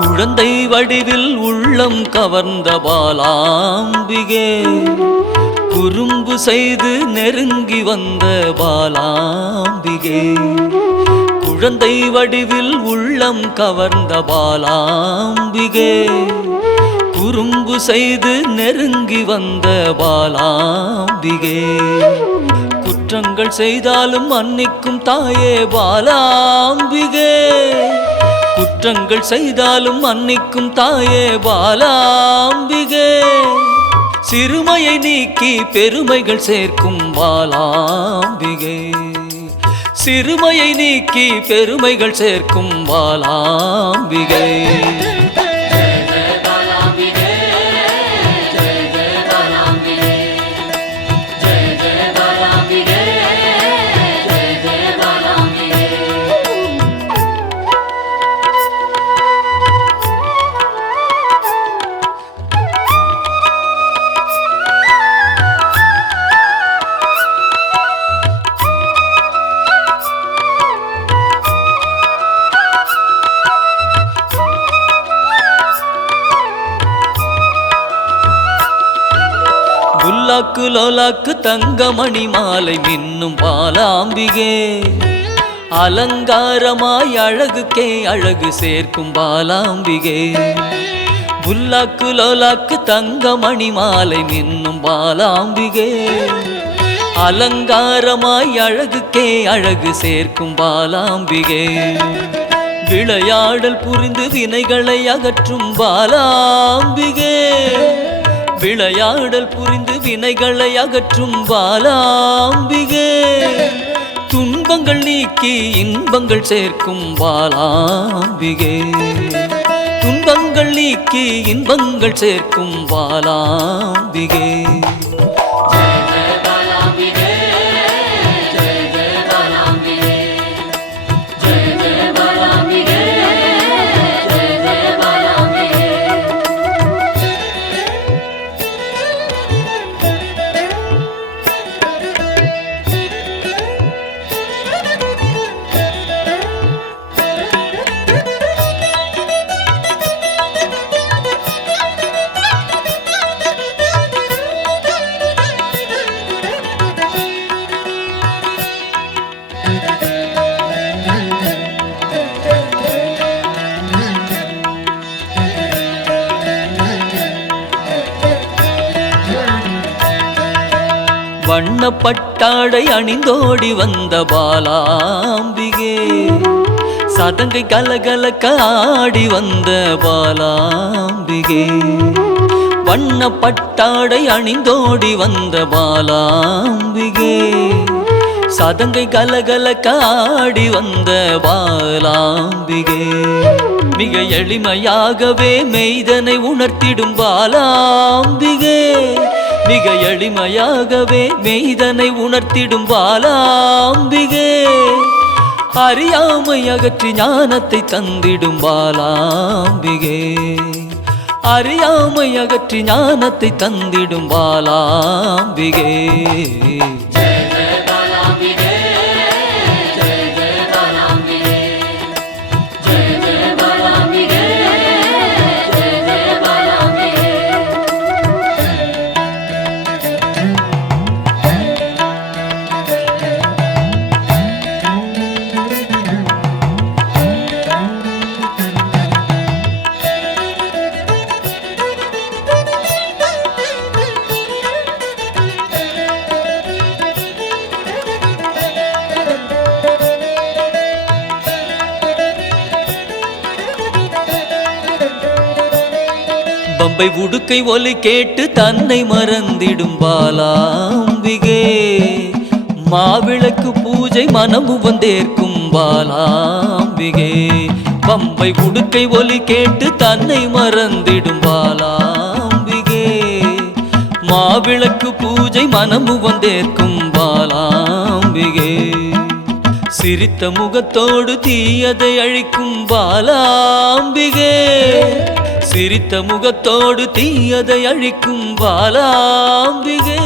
குழந்தை வடிவில் உள்ளம் கவர்ந்த பாலாம்பிகே, குறும்பு செய்து நெருங்கி வந்த பாலாம்பிகே. குழந்தை வடிவில் உள்ளம் கவர்ந்த பாலாம்பிகே, குறும்பு செய்து நெருங்கி வந்த பாலாம்பிகே. குற்றங்கள் செய்தாலும் மன்னிக்கும் தாயே பாலாம்பிகே, குற்றங்கள் செய்தாலும் மன்னிக்கும் தாயே பாலாம்பிகே. சிறுமையை நீக்கி பெருமைகள் சேர்க்கும் பாலாம்பிகே, சிறுமையை நீக்கி பெருமைகள் சேர்க்கும் பாலாம்பிகே. லோலாக்கு லோலாக்கு தங்கமணி மாலை மின்னும் பாலாம்பிகே, அலங்காரமாய் அழகுக்கே அழகு சேர்க்கும் பாலாம்பிகே. புல்லாக்கு லோலாக்கு தங்கமணி மாலை மின்னும் பாலாம்பிகே, அலங்காரமாய் அழகுக்கே அழகு சேர்க்கும் பாலாம்பிகே. விளையாடல் புரிந்து வினைகளை அகற்றும் பாலாம்பிகே, விளையாடல் புரிந்து வினைகளை அகற்றும் பாலாம்பிகே. துன்பங்கள் நீக்கி இன்பங்கள் சேர்க்கும் பாலாம்பிகே, துன்பங்கள் நீக்கி இன்பங்கள் சேர்க்கும் பாலாம்பிகே. வண்ணப்பட்டாடை அணிந்தோடி வந்த பாலாம்பிகே, சதங்கை கலகலக்க ஆடி வந்த பாலாம்பிகே. வண்ணப்பட்டாடை அணிந்தோடி வந்த பாலாம்பிகே, சதங்கை கலகலக்க ஆடி வந்த பாலாம்பிகே. மிக எளிமையாகவே மெய்தனை உணர்த்திடும் பாலாம்பிகே, மிக எளிமையாகவே மெய்தனை உணர்த்திடும் பாலாம்பிகே. அறியாமை அகற்றி ஞானத்தை தந்திடும் பாலாம்பிகே, அறியாமை அகற்றி ஞானத்தை தந்திடும் பாலாம்பிகே. பம்பை உடுக்கை ஒலி கேட்டு தன்னை மறந்திடும் பாலாம்பிகே, மாவிளக்கு பூஜை மனமு வந்தேற்கும் பாலாம்பிகே. பம்பை உடுக்கை ஒலி கேட்டு தன்னை மறந்திடும் பாலாம்பிகே, மாவிளக்கு பூஜை மனமு வந்தேற்கும் பாலாம்பிகே. சிரித்த முகத்தோடு தீயதை அழிக்கும் பாலாம்பிகே சிரித்த முகத்தோடு தீயதை அழிக்கும் பாலாம்பிகே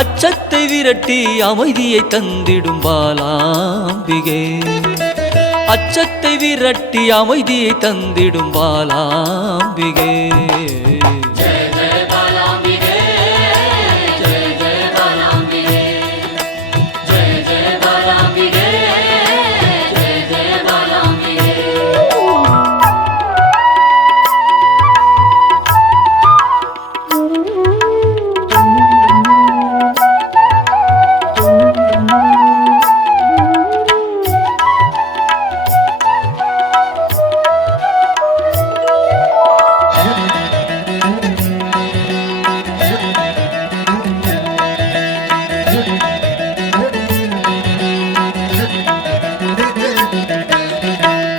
அச்சத்தை விரட்டி அமைதியை தந்திடும் பாலாம்பிகே அச்சத்தை விரட்டி அமைதியை தந்திடும் பாலாம்பிகே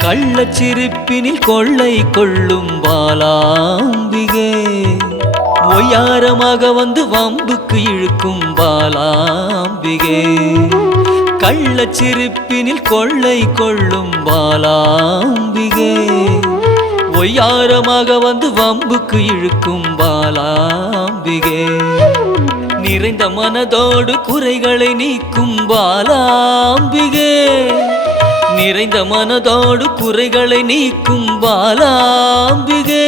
கள்ளச்சிரிப்பினில் கொள்ளை கொள்ளும் பாலாம்பிகே ஒய்யாரமாக வந்து வம்புக்கு இழுக்கும் பாலாம்பிகே கள்ளச்சிரிப்பினில் கொள்ளை கொள்ளும் பாலாம்பிகே ஒய்யாரமாக வந்து வம்புக்கு இழுக்கும் பாலாம்பிகே நிறைந்த மனதோடு குறைகளை நீக்கும் பாலாம்பிகே நிறைந்த மனதோடு குறைகளை நீக்கும் பாலாம்பிகே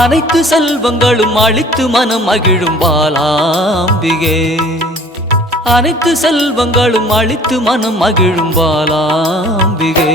அனைத்து செல்வங்களும் அளித்து மனம் மகிழும் பாலாம்பிகே அனைத்து செல்வங்களும் அளித்து மனம் மகிழும் பாலாம்பிகே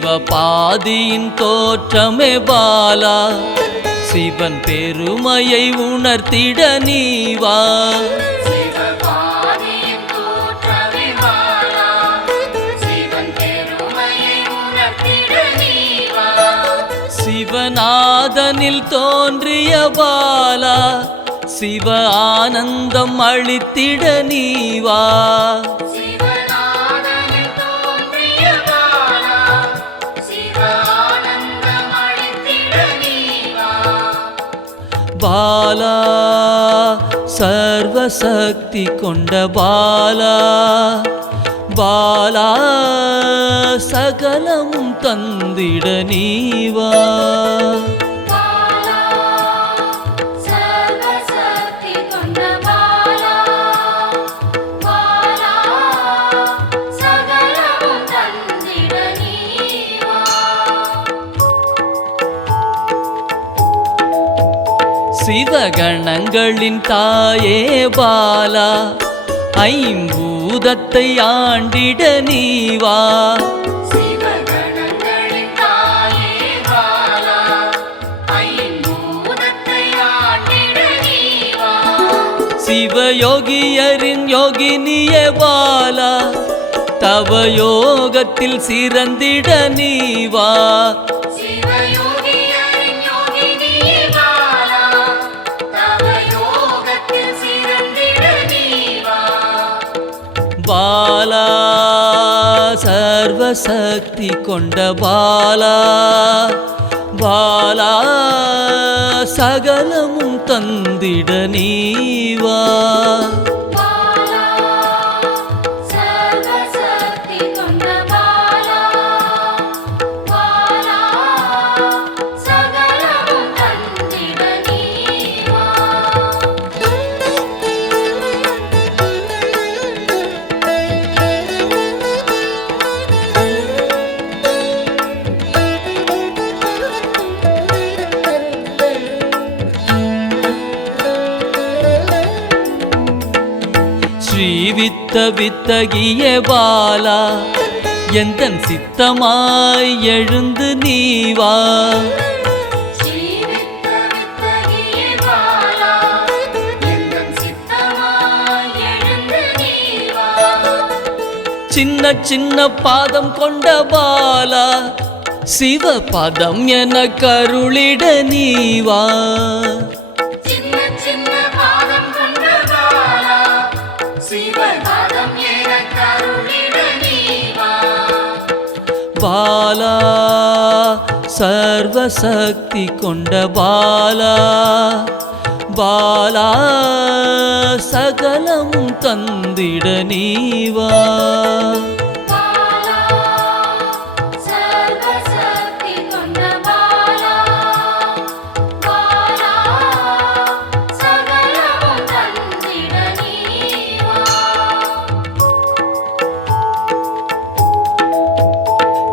சிவபாதியின் தோற்றமே பாலா சிவன் பெருமையை உணர்த்திட நீவா சிவநாதனில் தோன்றிய பாலா சிவ ஆனந்தம் அளித்திட நீவா பாலா சர்வசக்தி கொண்ட பாலா பாலா சகலமும் தந்திட நீவா சிவகணங்களின் தாயே பாலா ஐம்பூதத்தை ஆண்டிட நீவா சிவயோகியரின் யோகினியே பாலா தவ யோகத்தில் சிறந்திட நீவா பாலா சர்வசக்தி கொண்ட பாலா பாலா சகலமும் தந்திட நீவா ஸ்ரீவித்த வித்தகிய பாலா எந்தன் சித்தமாய் எழுந்து நீ வா. சின்ன சின்ன பாதம் கொண்ட பாலா சிவ பாதம் என கருளிட நீ வா. பாலா சர்வசக்தி கொண்ட பாலா பாலா சகலமும் தந்திட நீ வா.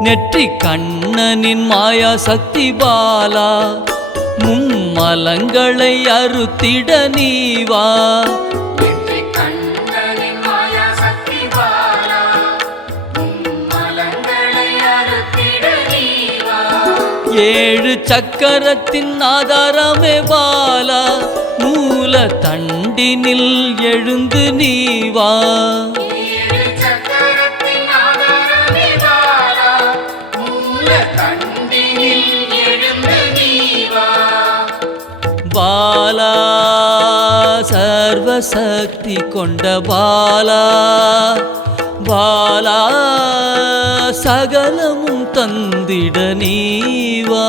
நெற்றி கண்ணனின் மாயா சக்தி பாலா மும்மலங்களை அறுத்திட நீ வா. ஏழு சக்கரத்தின் ஆதாரமே பாலா மூல தண்டினில் எழுந்து நீ வா. பாலா சர்வசக்தி கொண்ட பாலா பாலா சகலமும் தந்திட நீ வா.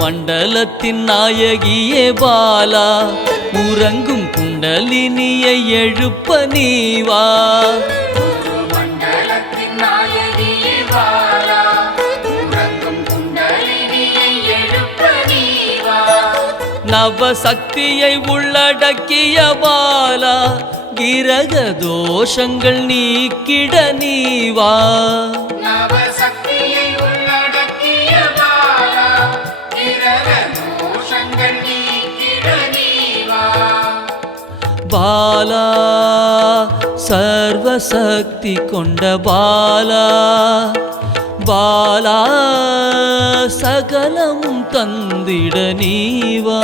மண்டலத்தின் நாயகியே பாலா உறங்கும் குண்டலினியை எழுப்ப நீ வா. நவசக்தியை உள்ளடக்கிய பாலா கிரக தோஷங்கள் நீக்கிட நீ வா. பாலா சர்வசக்தி கொண்ட பாலா பாலா சகலமும் தந்திட நீ வா.